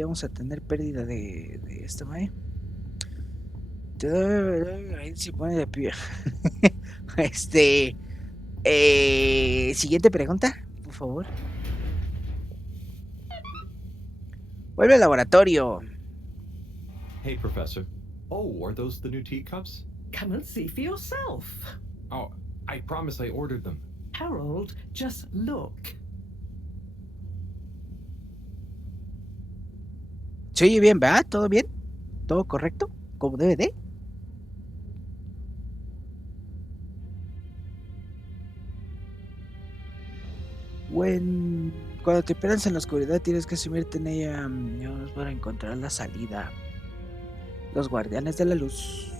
Vamos a tener pérdida de esta madre. Ahí se pone de pie. Siguiente pregunta, por favor. Vuelve al laboratorio. Hey, Professor. Oh, are those the new teacups? Come and see for yourself. Oh, I promise I ordered them. Harold, just look. ¿Se oye bien, verdad? ¿Todo bien? ¿Todo correcto? ¿Como debe de? Cuando te pierdas en la oscuridad tienes que sumirte en ella para encontrar la salida. Los guardianes de la luz.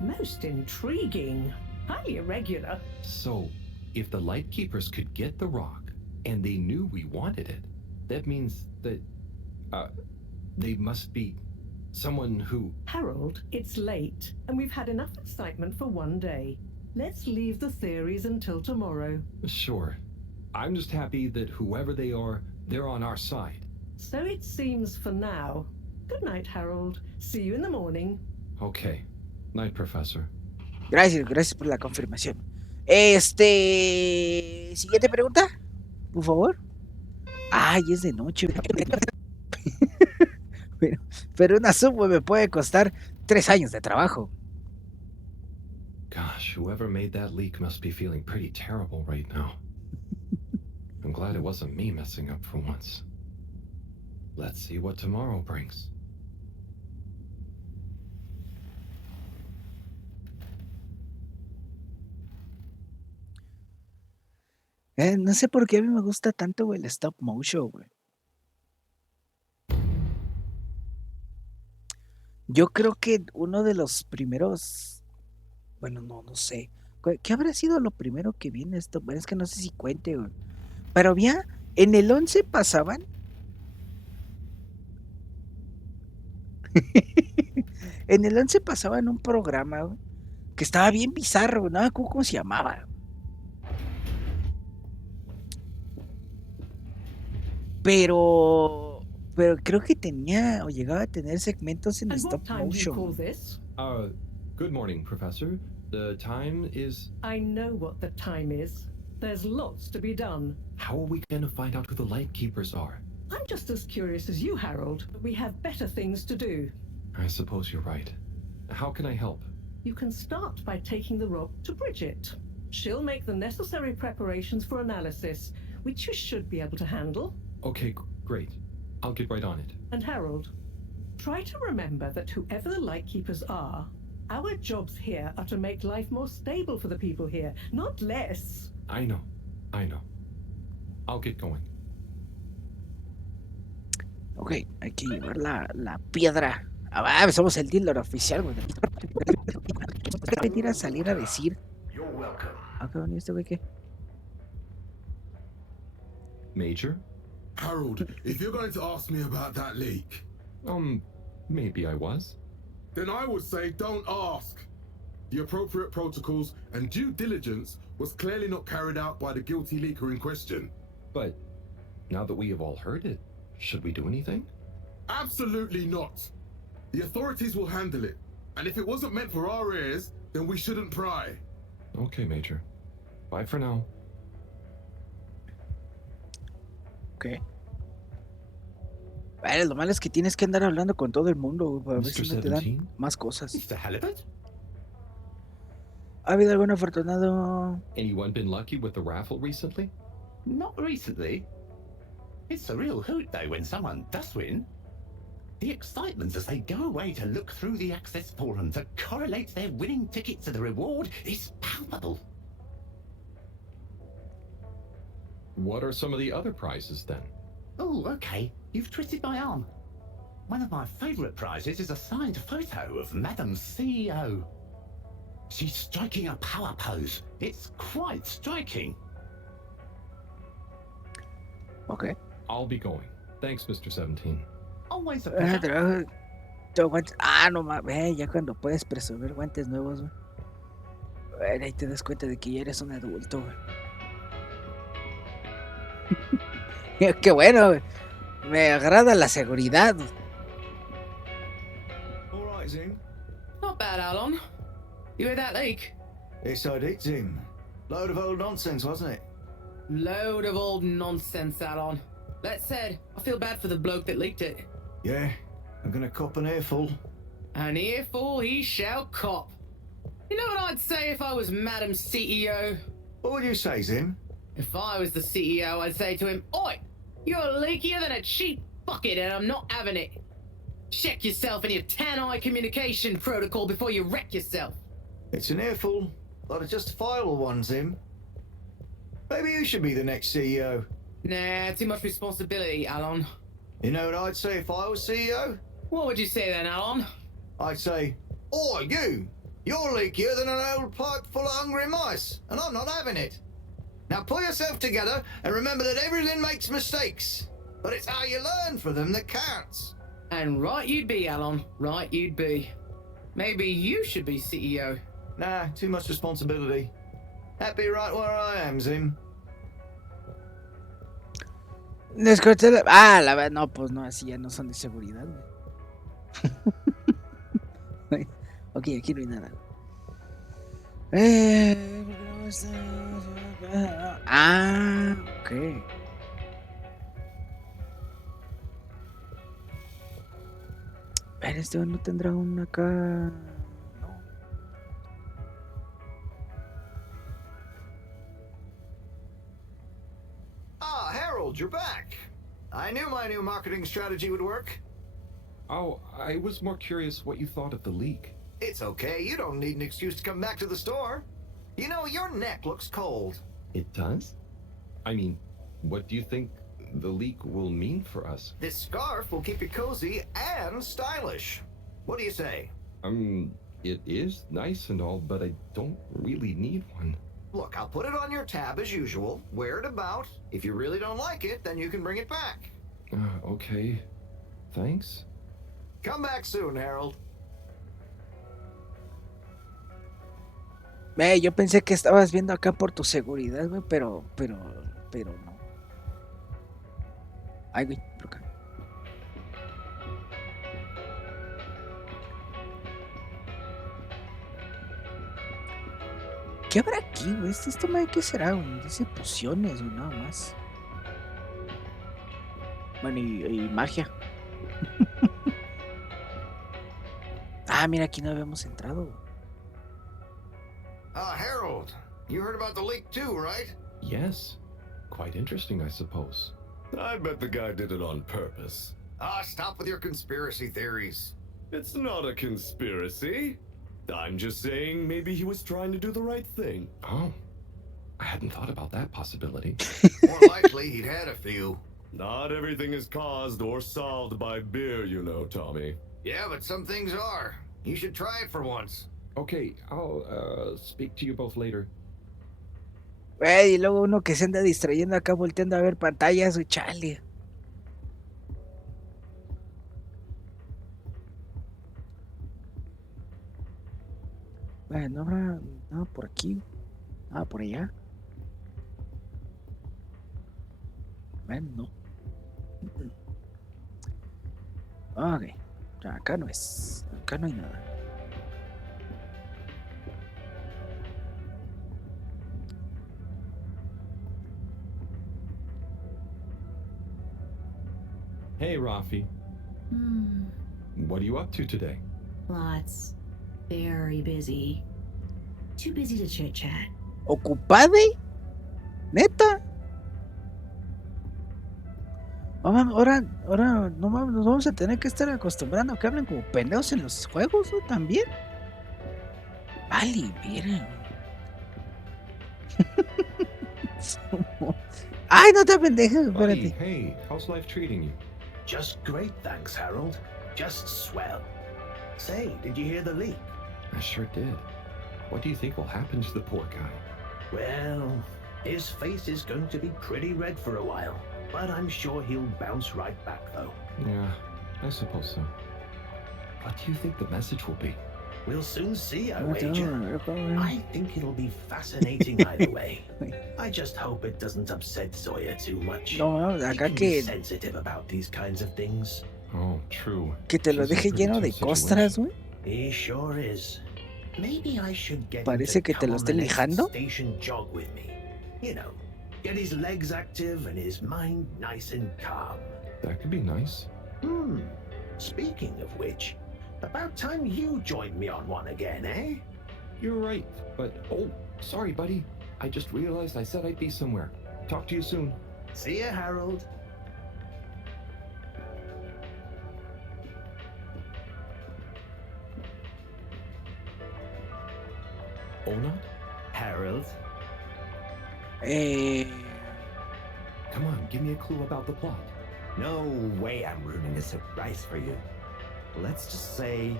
Most intriguing. Highly irregular. So, if the Lightkeepers could get the rock, and they knew we wanted it, that means that, they must be someone who... Harold, it's late, and we've had enough excitement for one day. Let's leave the theories until tomorrow. Sure. I'm just happy that whoever they are, they're on our side. So it seems for now. Good night, Harold. See you in the morning. Okay. Night, Professor. Gracias por la confirmación. Siguiente pregunta, por favor. Ay, es de noche. Pero una subway me puede costar 3 años de trabajo. Gosh, whoever made that leak must be feeling pretty terrible right now. I'm glad it wasn't me messing up for once. Let's see what tomorrow brings. No sé por qué a mí me gusta tanto, güey, el stop motion, güey. Yo creo que uno de los primeros... Bueno, no sé. ¿Qué habrá sido lo primero que viene esto? Bueno, es que no sé si cuente, güey. Pero había... En el 11 pasaban... En el 11 pasaban un programa, güey, que estaba bien bizarro, no me acuerdo cómo se llamaba. Pero creo que tenía o llegaba a tener segmentos en stop motion. Good morning, Professor. The time is... I know what the time is. There's lots to be done. How are we going to find out who the Lightkeepers are? I'm just as curious as you, Harold, but we have better things to do. I suppose you're right. How can I help? You can start by taking the rock to Bridget. She'll make the necessary preparations for analysis, which you should be able to handle. Okay, great. I'll get right on it. And Harold, try to remember that whoever the Lightkeepers are, our jobs here are to make life more stable for the people here, not less. I know. I'll get going. Ok, hay que llevar la piedra. Ah, somos el dealer oficial, güey. Pedir a salir a decir. Ah, qué bonito, güey, ¿qué? Major? Harold, if you're going to ask me about that leak... Maybe I was. Then I would say don't ask. The appropriate protocols and due diligence was clearly not carried out by the guilty leaker in question. But now that we have all heard it, should we do anything? Absolutely not. The authorities will handle it. And if it wasn't meant for our ears, then we shouldn't pry. Okay, Major. Bye for now. Ok. Vale, lo malo es que tienes que andar hablando con todo el mundo para ver si no te dan más cosas. Mr. Halibut? ¿Ha habido algún afortunado? Anyone been lucky with the raffle recently? Not recently. It's a real hoot, though, when someone does win. The excitement as they go away to look through the access forum to correlate their winning ticket to the reward is palpable. What are some of the other prizes, then? Oh, okay. You've twisted my arm. One of my favourite prizes is a signed photo of Madam CEO. She's striking a power pose. It's quite striking. Okay. I'll be going. Thanks, Mr. 17. Always a pleasure. Guantes. Ah, no mames, ya cuando puedes presumir guantes nuevos, güey. Bueno, ahí te das cuenta de que ya eres un adulto, güey. Qué bueno, güey. Me agrada la seguridad. All right, Zim. Not bad, Alon. You hear that leak? Yes, I did, Zim. Load of old nonsense, wasn't it? Load of old nonsense, Alon. That said, I feel bad for the bloke that leaked it. Yeah, I'm gonna cop an earful. An earful he shall cop. You know what I'd say if I was Madam CEO? What would you say, Zim? If I was the CEO, I'd say to him, Oi! You're leakier than a cheap bucket and I'm not having it. Check yourself in your Tannoy communication protocol before you wreck yourself. It's an earful, but a justifiable one, Zim. Maybe you should be the next CEO. Nah, too much responsibility, Alon. You know what I'd say if I was CEO? What would you say then, Alon? I'd say, Oi, you! You're leakier than an old pipe full of hungry mice, and I'm not having it. Now pull yourself together and remember that everything makes mistakes, but it's how you learn from them that counts. And right you'd be, Alon. Right you'd be. Maybe you should be CEO. Nah, too much responsibility. Happy right where I am, Zim. Les corté la... Ah, la verdad, no, pues no, así ya no son de seguridad, güey. Ok, aquí no hay nada. Ah, ok. Pero este no tendrá una acá. No. Ah, Harold, you're back. I knew my new marketing strategy would work. Oh, I was more curious what you thought of the leak. It's okay, you don't need an excuse to come back to the store. You know, your neck looks cold. It does? I mean, what do you think the leak will mean for us? This scarf will keep you cozy and stylish. What do you say? It is nice and all, but I don't really need one. Look, I'll put it on your tab as usual. Wear it about. If you really don't like it, then you can bring it back. Okay. Thanks. Come back soon, Harold. Yo pensé que estabas viendo acá por tu seguridad, güey, pero no. Ay, güey, por acá. ¿Qué habrá aquí, güey? ¿Esto qué será, güey? Dice pociones, güey, nada más. Bueno, y magia. Ah, mira, aquí no habíamos entrado. Harold, you heard about the leak too, right? Yes. Quite interesting, I suppose. I bet the guy did it on purpose. Stop with your conspiracy theories. It's not a conspiracy. I'm just saying maybe he was trying to do the right thing. Oh. I hadn't thought about that possibility. More likely, he'd had a few. Not everything is caused or solved by beer, you know, Tommy. Yeah, but some things are. You should try it for once. Okay, I'll speak to you both later. Güey, y luego uno que se anda distrayendo acá volteando a ver pantallas, güey, chale. Bueno, ahora, no, por aquí. Ah, por allá. Bueno, no. Ok, acá no es. Acá no hay nada. Hey, Rafi. What are you up to today? Lots. Very busy. Too busy to chit chat. ¿Ocupade? ¿Neta? Ahora, no mames, nos vamos a tener que estar acostumbrando a que hablen como pendejos en los juegos, ¿no? También. Vale, miren. Ay, no te pendejes, Buddy, espérate. hey, how's life treating you? Just great, thanks, Harold. Just swell. Say, did you hear the leak? I sure did. What do you think will happen to the poor guy? Well, his face is going to be pretty red for a while, but I'm sure he'll bounce right back, though. Yeah, I suppose so. What do you think the message will be? We'll soon see, I No, wager. no, I think it'll be fascinating either way. I just hope it doesn't upset Zoya too much. no, She acá can be que, sensitive about these kinds of things. Oh, true. que te lo She's in a deje pretty lleno de tough costras, situation. güey. He sure is. Maybe I should get him Parece to que te come lo on the estén next lijando. station jog with me. You know, get his legs active and his mind nice and calm. That could be nice. Speaking of which, about time you joined me on one again, eh? You're right, but oh, sorry, buddy. I just realized I said I'd be somewhere. Talk to you soon. See ya, Harold. Ona? Harold? Eh, Come on, give me a clue about the plot. No way I'm ruining a surprise for you. Let's just say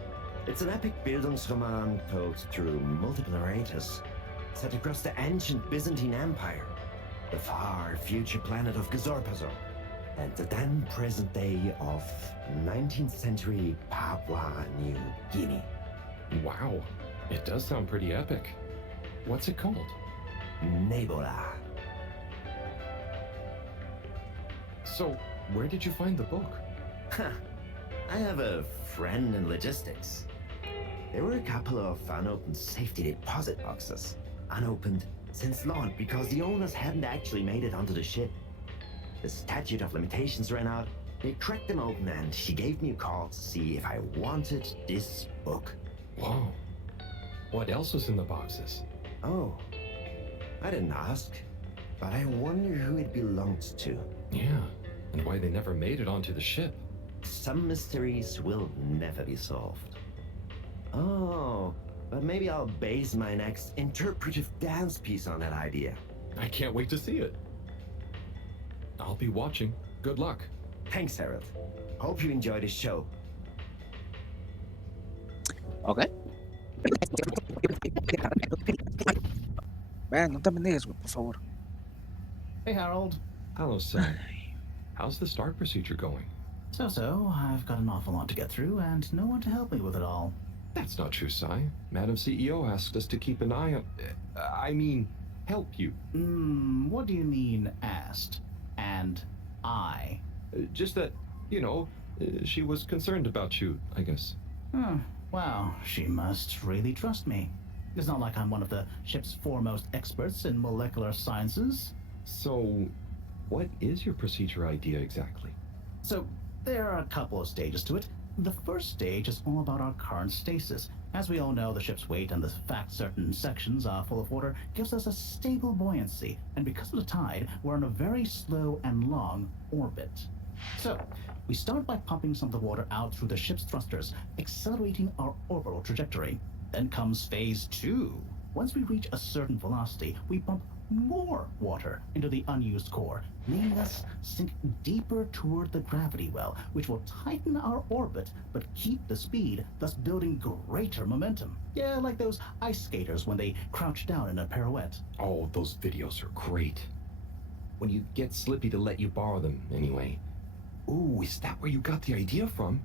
it's an epic Bildungsroman told through multiple narrators, set across the ancient Byzantine Empire, the far future planet of Gazorpazo, and the then present day of 19th century Papua New Guinea. Wow, it does sound pretty epic. What's it called? Nebola. So, where did you find the book? I have a friend in logistics. There were a couple of unopened safety deposit boxes, unopened since launch because the owners hadn't actually made it onto the ship. The statute of limitations ran out, they cracked them open and she gave me a call to see if I wanted this book. Whoa. What else was in the boxes? Oh, I didn't ask, but I wonder who it belonged to. Yeah, and why they never made it onto the ship. Some mysteries will never be solved. Oh, but maybe I'll base my next interpretive dance piece on that idea. I can't wait to see it. I'll be watching. Good luck. Thanks, Harold. Hope you enjoy the show. ok. Vean, no te pendejes, güey, por favor. Hey, Harold. Hello, Sam. How's the start procedure going? So, I've got an awful lot to get through and no one to help me with it all. That's not true, Sai. Madam CEO asked us to keep an eye on... I mean, help you. What do you mean, asked? And I? Just that, you know, she was concerned about you, I guess. Wow, she must really trust me. It's not like I'm one of the ship's foremost experts in molecular sciences. So, what is your procedure idea exactly? So, there are a couple of stages to it. The first stage is all about our current stasis. As we all know, the ship's weight and the fact certain sections are full of water gives us a stable buoyancy, and because of the tide, we're in a very slow and long orbit. So, we start by pumping some of the water out through the ship's thrusters, accelerating our orbital trajectory. Then comes phase 2. Once we reach a certain velocity, we pump more water into the unused core, making us sink deeper toward the gravity well, which will tighten our orbit but keep the speed, thus building greater momentum. Yeah, like those ice skaters when they crouch down in a pirouette. Oh, those videos are great. When you get Slippy to let you borrow them, anyway. Ooh, is that where you got the idea from?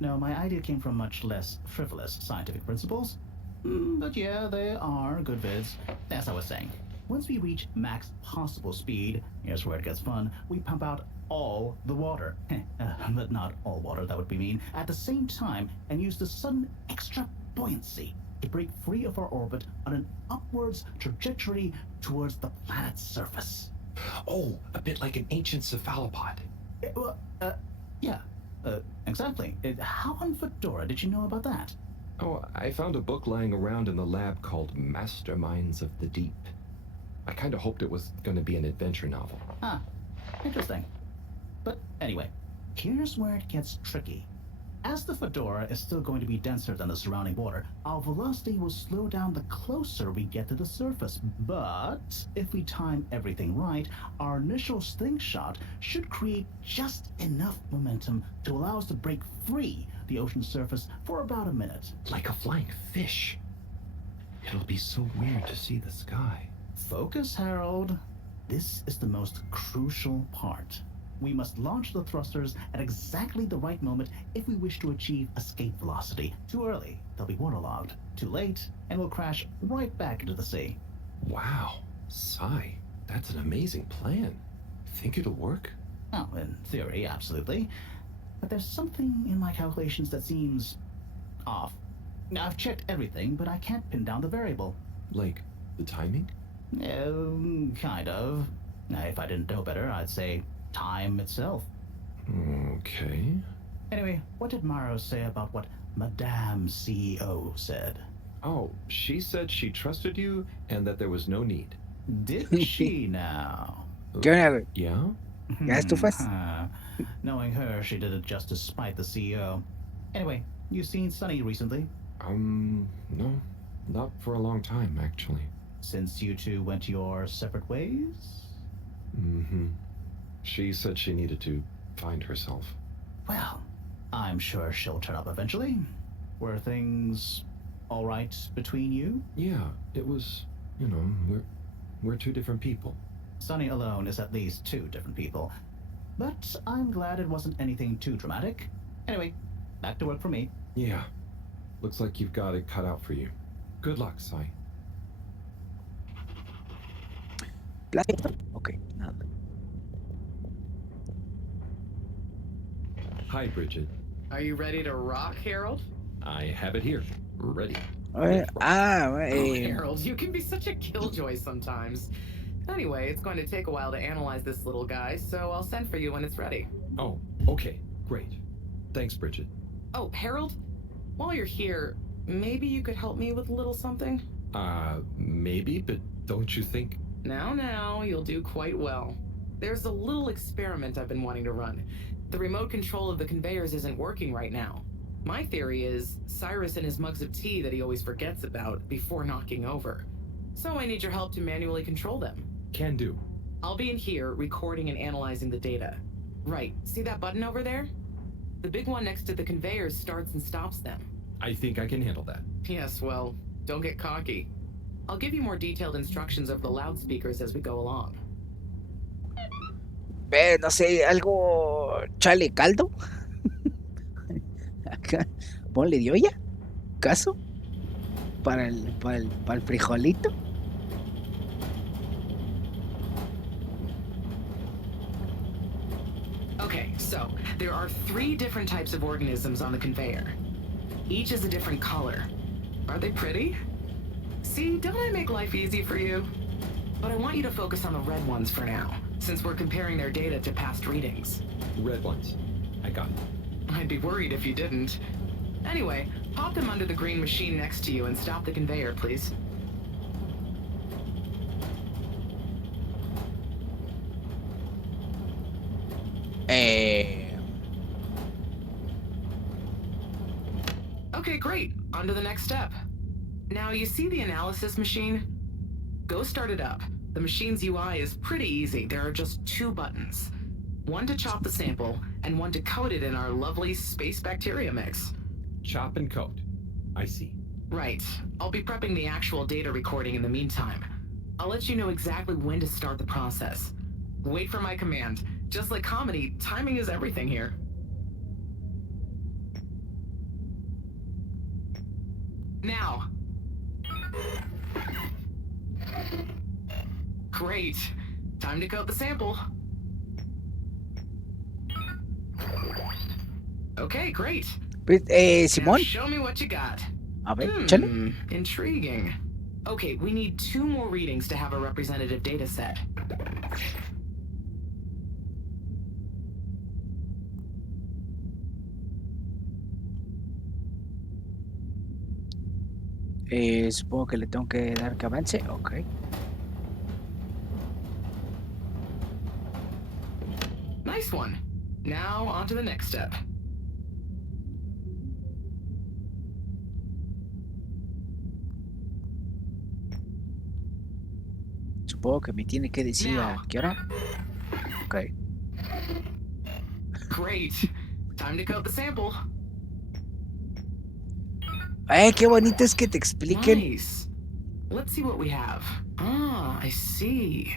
No, my idea came from much less frivolous scientific principles. But yeah, they are good vids. As I was saying, once we reach max possible speed, here's where it gets fun, we pump out all the water. But not all water, that would be mean. At the same time, and use the sudden extra buoyancy to break free of our orbit on an upwards trajectory towards the planet's surface. Oh, a bit like an ancient cephalopod. Yeah, exactly. How on Fedora did you know about that? Oh, I found a book lying around in the lab called Masterminds of the Deep. I kind of hoped it was going to be an adventure novel. Interesting. But anyway, here's where it gets tricky. As the Fedora is still going to be denser than the surrounding water, our velocity will slow down the closer we get to the surface. But if we time everything right, our initial slingshot should create just enough momentum to allow us to break free the ocean surface for about a minute. Like a flying fish. It'll be so weird to see the sky. Focus, Harold. This is the most crucial part. We must launch the thrusters at exactly the right moment if we wish to achieve escape velocity. Too early, they'll be waterlogged. Too late, and we'll crash right back into the sea. Wow, Sai, that's an amazing plan. Think it'll work? Oh, in theory, absolutely. But there's something in my calculations that seems off. I've checked everything, but I can't pin down the variable. Like, the timing? Kind of. If I didn't know better, I'd say time itself. Okay. Anyway, what did Maro say about what Madame CEO said? Oh, she said she trusted you and that there was no need. Did she now? ¿Qué onda, güey? Yeah? ¿Ya estufas? Knowing her, she did it just to spite the CEO. Anyway, you seen Sunny recently? No. Not for a long time, actually. Since you two went your separate ways? Mm-hmm. She said she needed to find herself. Well, I'm sure she'll turn up eventually. Were things all right between you? Yeah, it was, we're two different people. Sunny alone is at least two different people. But I'm glad it wasn't anything too dramatic. Anyway, back to work for me. Yeah. Looks like you've got it cut out for you. Good luck, Sai. Ok, nada. Hi, Bridget. Are you ready to rock, Harold? I have it here. Ready. Harold, you can be such a killjoy sometimes. Anyway, it's going to take a while to analyze this little guy, so I'll send for you when it's ready. Oh, okay. Great. Thanks, Bridget. Oh, Harold, while you're here, maybe you could help me with a little something? Maybe, but don't you think? Now, you'll do quite well. There's a little experiment I've been wanting to run. The remote control of the conveyors isn't working right now. My theory is Cyrus and his mugs of tea that he always forgets about before knocking over. So I need your help to manually control them. Can do. I'll be in here recording and analyzing the data. Right, see that button over there? The big one next to the conveyors starts and stops them. I think I can handle that. Yes, well, don't get cocky. I'll give you more detailed instructions over the loudspeakers as we go along. No sé, algo chale caldo. Acá, ponle de olla. ¿Caso? Para el frijolito. Okay, so there are 3 different types of organisms on the conveyor. Each is a different color. Are they pretty? See, don't I make life easy for you? But I want you to focus on the red ones for now, since we're comparing their data to past readings. Red ones. I got it. I'd be worried if you didn't. Anyway, pop them under the green machine next to you and stop the conveyor, please. Okay, great. On to the next step. Now, you see the analysis machine? Go start it up. The machine's UI is pretty easy. There are just 2 buttons. One to chop the sample, and one to coat it in our lovely space bacteria mix. Chop and coat. I see. Right. I'll be prepping the actual data recording in the meantime. I'll let you know exactly when to start the process. Wait for my command. Just like comedy, timing is everything here. Now. Great. Time to coat the sample. Okay, great. Simón. Now show me what you got. A ver, échale. Intriguing. Okay, we need 2 more readings to have a representative data set. Supongo que le tengo que dar que avance. Ok. Nice one. Now, on to the next step. Supongo que me tiene que decir a qué hora. Ok. Great. Time to coat the sample. Qué bonito es que te expliquen. Nice. Let's see what we have. Ah, I see.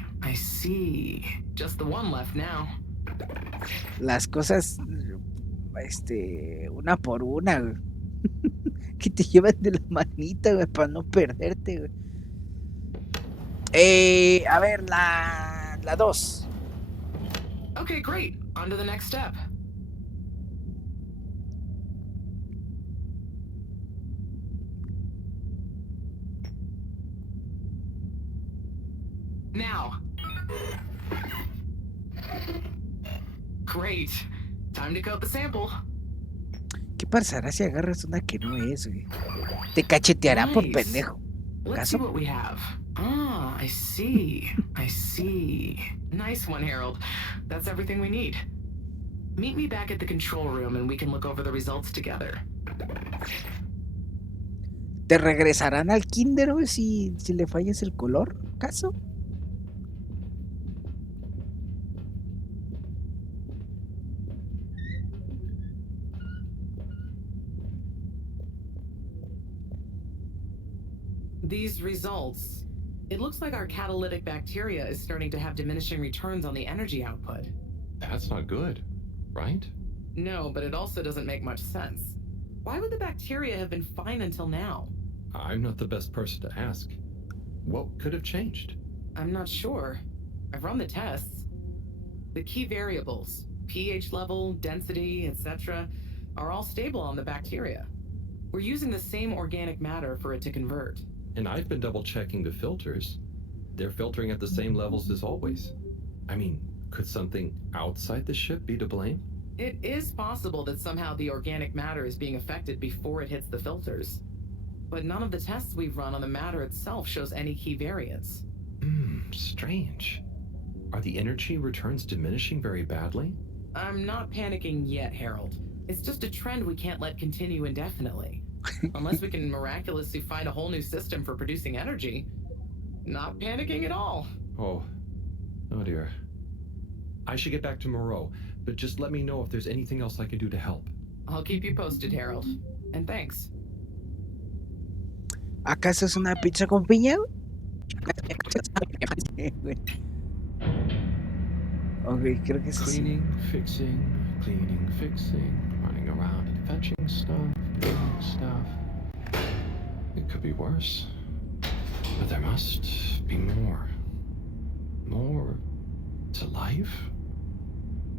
Just the one left now. las cosas, una por una, güey. Que te llevan de la manita, güey, para no perderte, güey. A ver, la 2. Okay, great. On to the next step. Now. Great. Time to coat the sample. ¿Qué pasará si agarras una que no es, güey? Te cacheteará por pendejo. Let's see what we have. Ah, I see. I see. Nice one, Harold. That's everything we need. Meet me back at the control room and we can look over the results together. ¿Te regresarán al kinder, güey, si le fallas el color, acaso? These results. It looks like our catalytic bacteria is starting to have diminishing returns on the energy output. That's not good, right? No, but it also doesn't make much sense. Why would the bacteria have been fine until now? I'm not the best person to ask. What could have changed? I'm not sure. I've run the tests. The key variables, pH level, density, etc., are all stable on the bacteria. We're using the same organic matter for it to convert. And I've been double-checking the filters. They're filtering at the same levels as always. I mean, could something outside the ship be to blame? It is possible that somehow the organic matter is being affected before it hits the filters. But none of the tests we've run on the matter itself shows any key variants. Strange. Are the energy returns diminishing very badly? I'm not panicking yet, Harold. It's just a trend we can't let continue indefinitely. Unless we can miraculously find a whole new system for producing energy. Not panicking at all. Oh dear. I should get back to Moreau, but just let me know if there's anything else I can do to help. I'll keep you posted, Harold. And thanks. ¿Acaso es una pizza con piña? Ok, creo que es así. Cleaning, fixing, running around and fetching stuff, doing stuff. It could be worse, but there must be more. More to life?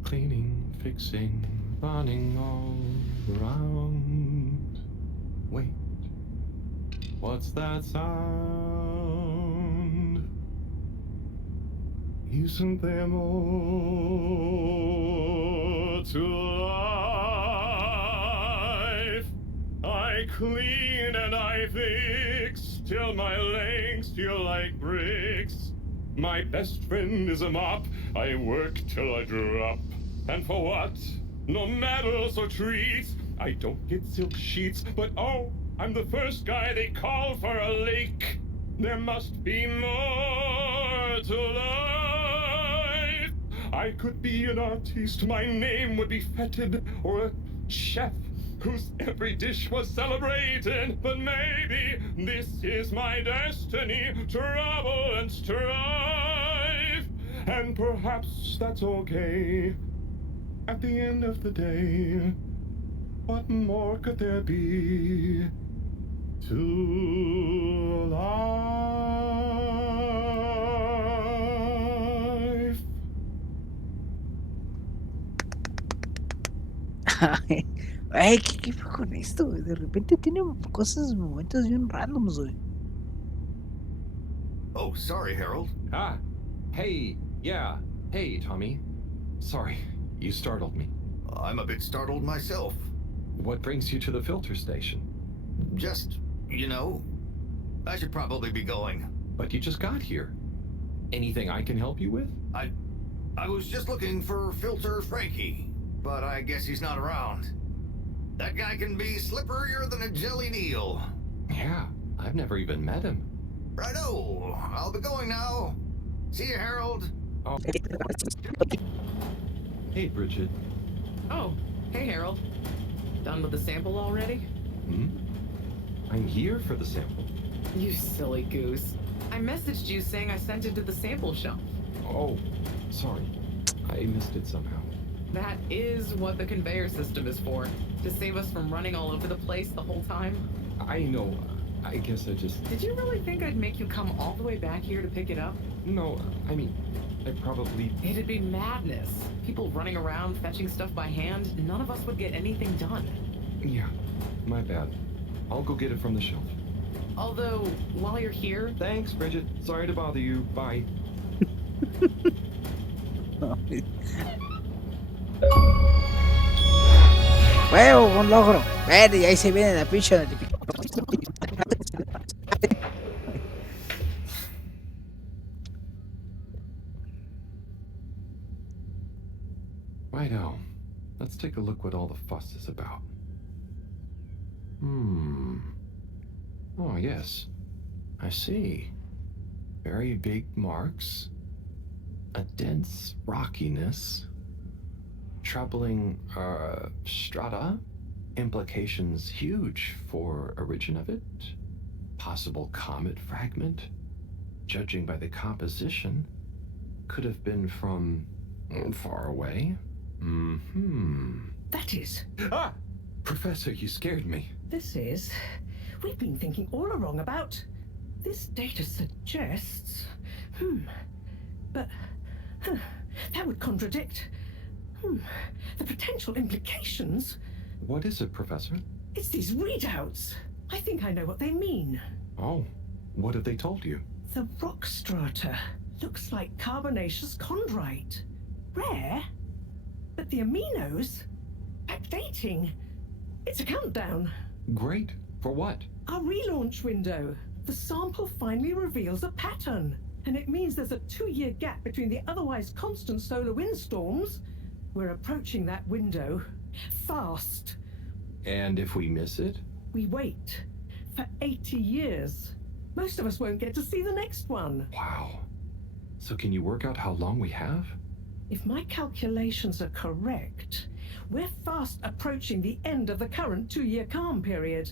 Cleaning, fixing, running all around. Wait, what's that sound? Isn't there more to life? I clean and I fix till my legs feel like bricks. My best friend is a mop. I work till I drop. And for what? No medals or treats. I don't get silk sheets, but oh, I'm the first guy they call for a lake. There must be more to life. I could be an artiste, my name would be feted, or a chef whose every dish was celebrated. But maybe this is my destiny, trouble and strife. And perhaps that's okay. At the end of the day, what more could there be to life? Ay, ¿qué fue con esto, güey? De repente tiene cosas, momentos bien randoms, güey. Oh, sorry, Harold. Hey, Tommy. Sorry, you startled me. I'm a bit startled myself. What brings you to the filter station? Just, I should probably be going. But you just got here. Anything I can help you with? I was just looking for Filter Frankie, but I guess he's not around. That guy can be slipperier than a jelly Neil. Yeah, I've never even met him. Righto, I'll be going now. See you, Harold. Oh. Hey, Bridget. Oh, hey, Harold. Done with the sample already? I'm here for the sample. You silly goose. I messaged you saying I sent it to the sample shelf. Oh, sorry. I missed it somehow. That is what the conveyor system is for, to save us from running all over the place the whole time. I know. I guess I just... Did you really think I'd make you come all the way back here to pick it up? No, I mean, I probably... It'd be madness. People running around fetching stuff by hand, none of us would get anything done. Yeah, my bad. I'll go get it from the shelf. Although, while you're here... Thanks, Bridget. Sorry to bother you. Bye. ¡Huevo! ¡Un logro! Verde, y ahí se viene la pinche notificación. Righto. Let's take a look what all the fuss is about. Oh, yes. I see. Very big marks. A dense rockiness. Troubling, strata. Implications huge for origin of it. Possible comet fragment. Judging by the composition, could have been from far away. That is. Ah! Professor, you scared me. This is. We've been thinking all along about. This data suggests. But. That would contradict. The potential implications. What is it, Professor? It's these readouts. I think I know what they mean. Oh, what have they told you? The rock strata looks like carbonaceous chondrite. Rare, but the aminos backdating. It's a countdown. Great. For what? Our relaunch window. The sample finally reveals a pattern, and it means there's a 2-year gap between the otherwise constant solar windstorms. We're approaching that window fast. And if we miss it? We wait for 80 years. Most of us won't get to see the next one. Wow. So can you work out how long we have? If my calculations are correct, we're fast approaching the end of the current 2-year calm period.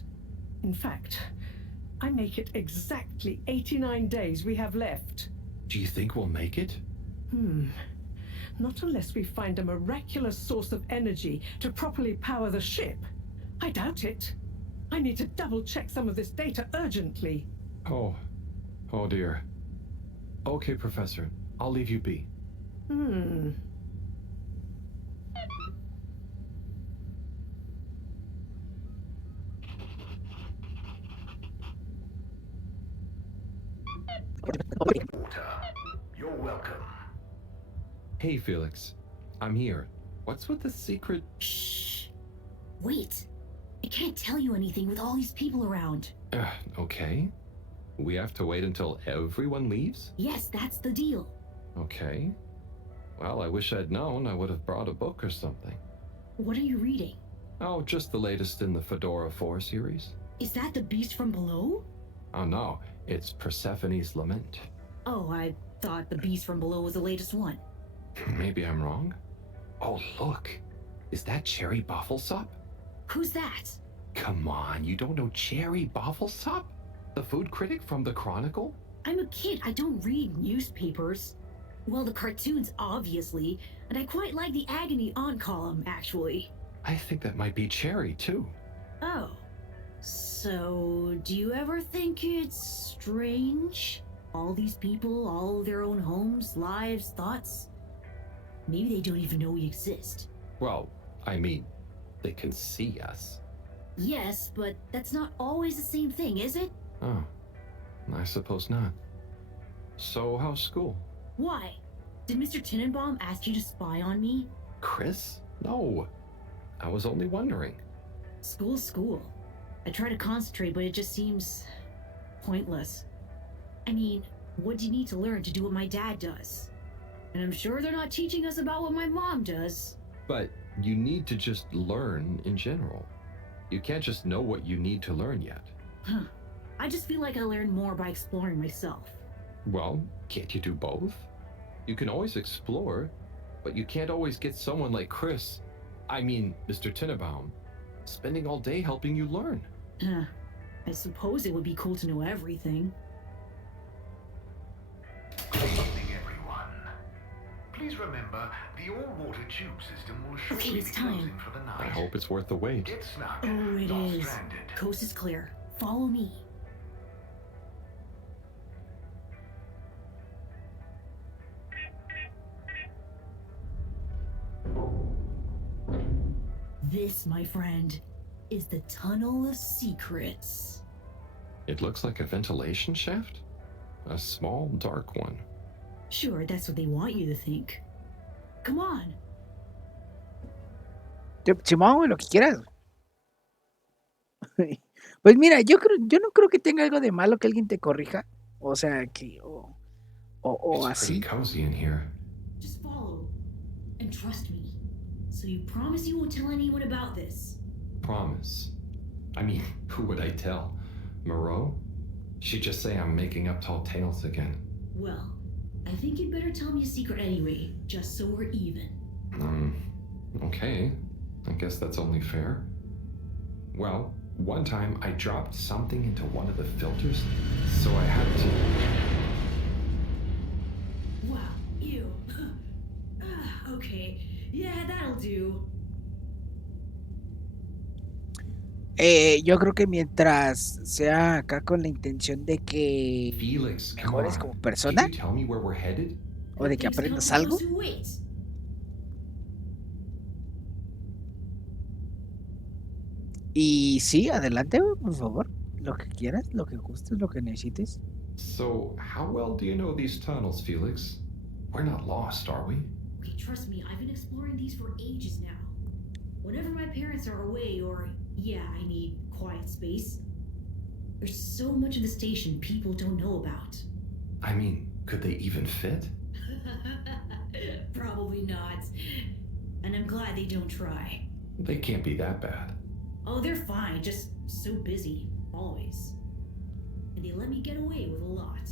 In fact, I make it exactly 89 days we have left. Do you think we'll make it? Not unless we find a miraculous source of energy to properly power the ship. I doubt it. I need to double-check some of this data urgently. Oh dear. Okay, Professor. I'll leave you be. You're welcome. Hey, Felix. I'm here. What's with the secret? Shh. Wait. I can't tell you anything with all these people around. Okay. We have to wait until everyone leaves? Yes, that's the deal. Okay. Well, I wish I'd known. I would have brought a book or something. What are you reading? Oh, just the latest in the Fedora 4 series. Is that the beast from below? Oh no, it's Persephone's Lament. Oh, I thought the beast from below was the latest one. Maybe I'm wrong. Oh, look. Is that Cherry Bofflesop? Who's that? Come on, you don't know Cherry Bofflesop? The food critic from the Chronicle? I'm a kid. I don't read newspapers. Well, the cartoons, obviously, and I quite like the Agony On column, actually. I think that might be Cherry, too. Oh. So, do you ever think it's strange? All these people, all their own homes, lives, thoughts? Maybe they don't even know we exist. Well, I mean, they can see us. Yes, but that's not always the same thing, is it? Oh, I suppose not. So, how's school? Why? Did Mr. Tenenbaum ask you to spy on me? Chris? No. I was only wondering. School's school. I try to concentrate, but it just seems pointless. I mean, what do you need to learn to do what my dad does? And I'm sure they're not teaching us about what my mom does. But you need to just learn in general. You can't just know what you need to learn yet. Huh. I just feel like I learn more by exploring myself. Well, can't you do both? You can always explore, but you can't always get someone like Chris, Mr. Tenenbaum, spending all day helping you learn. I suppose it would be cool to know everything. Good evening, everyone. always remember the all-water tube system will Okay, shortly it's be time. closing for the night. I hope it's worth the wait. Get snug, Oh, it not is. stranded. Coast is clear. Follow me. This, my friend, is the Tunnel of Secrets. It looks like a ventilation shaft? A small, dark one. Sure, that's what they want you to think. Come on. Simón, güey, lo que quieras. Pues mira, yo no creo que tenga algo de malo que alguien te corrija. O sea, que o It's pretty así. cozy in here. Just follow. And trust me. So you promise you won't tell anyone about this? Promise. I mean, who would I tell? Moreau? She'd just say I'm making up tall tales again. Well, I think you'd better tell me a secret anyway, just so we're even. Okay. I guess that's only fair. Well, one time I dropped something into one of the filters, so I had to... Wow, ew. Okay, yeah, that'll do. Yo creo que mientras sea acá con la intención de que Felix, come mejores on. como Can persona you tell me where we're headed? o de que Things come aprendas to algo, those who wait. y sí, adelante, güey, por favor, lo que quieras, lo que gustes, lo que necesites. So, how well do you know these tunnels, Felix? We're not lost, are we? Okay, trust me, I've been exploring these for ages now. Whenever my parents are away or, yeah, I need quiet space, there's so much of the station people don't know about. I mean, could they even fit? Probably not. And I'm glad they don't try. They can't be that bad. Oh, they're fine, just so busy, always. And they let me get away with a lot.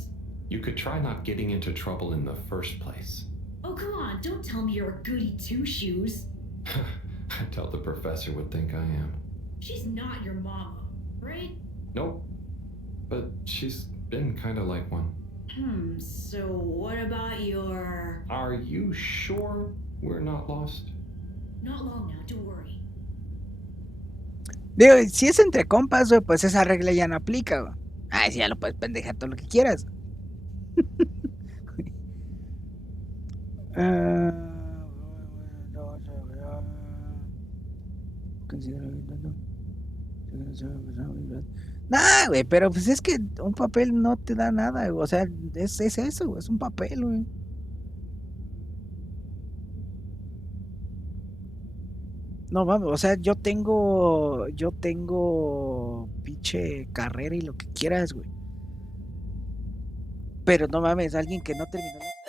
You could try not getting into trouble in the first place. Oh, come on, don't tell me you're a goody two-shoes. I doubt the professor would think I am. She's not your mama, right? Nope. But she's been kind of like one. So what about your... Are you sure we're not lost? Not long now, don't worry. Digo, si es entre compas, güey, pues esa regla ya no aplica, güey. Ay, sí, ya lo puedes pendejar todo lo que quieras. Nah, güey, pero pues es que un papel no te da nada, güey. O sea, es eso, güey, es un papel, güey. No, vamos, o sea, yo tengo pinche carrera y lo que quieras, güey. Pero no mames, alguien que no terminó la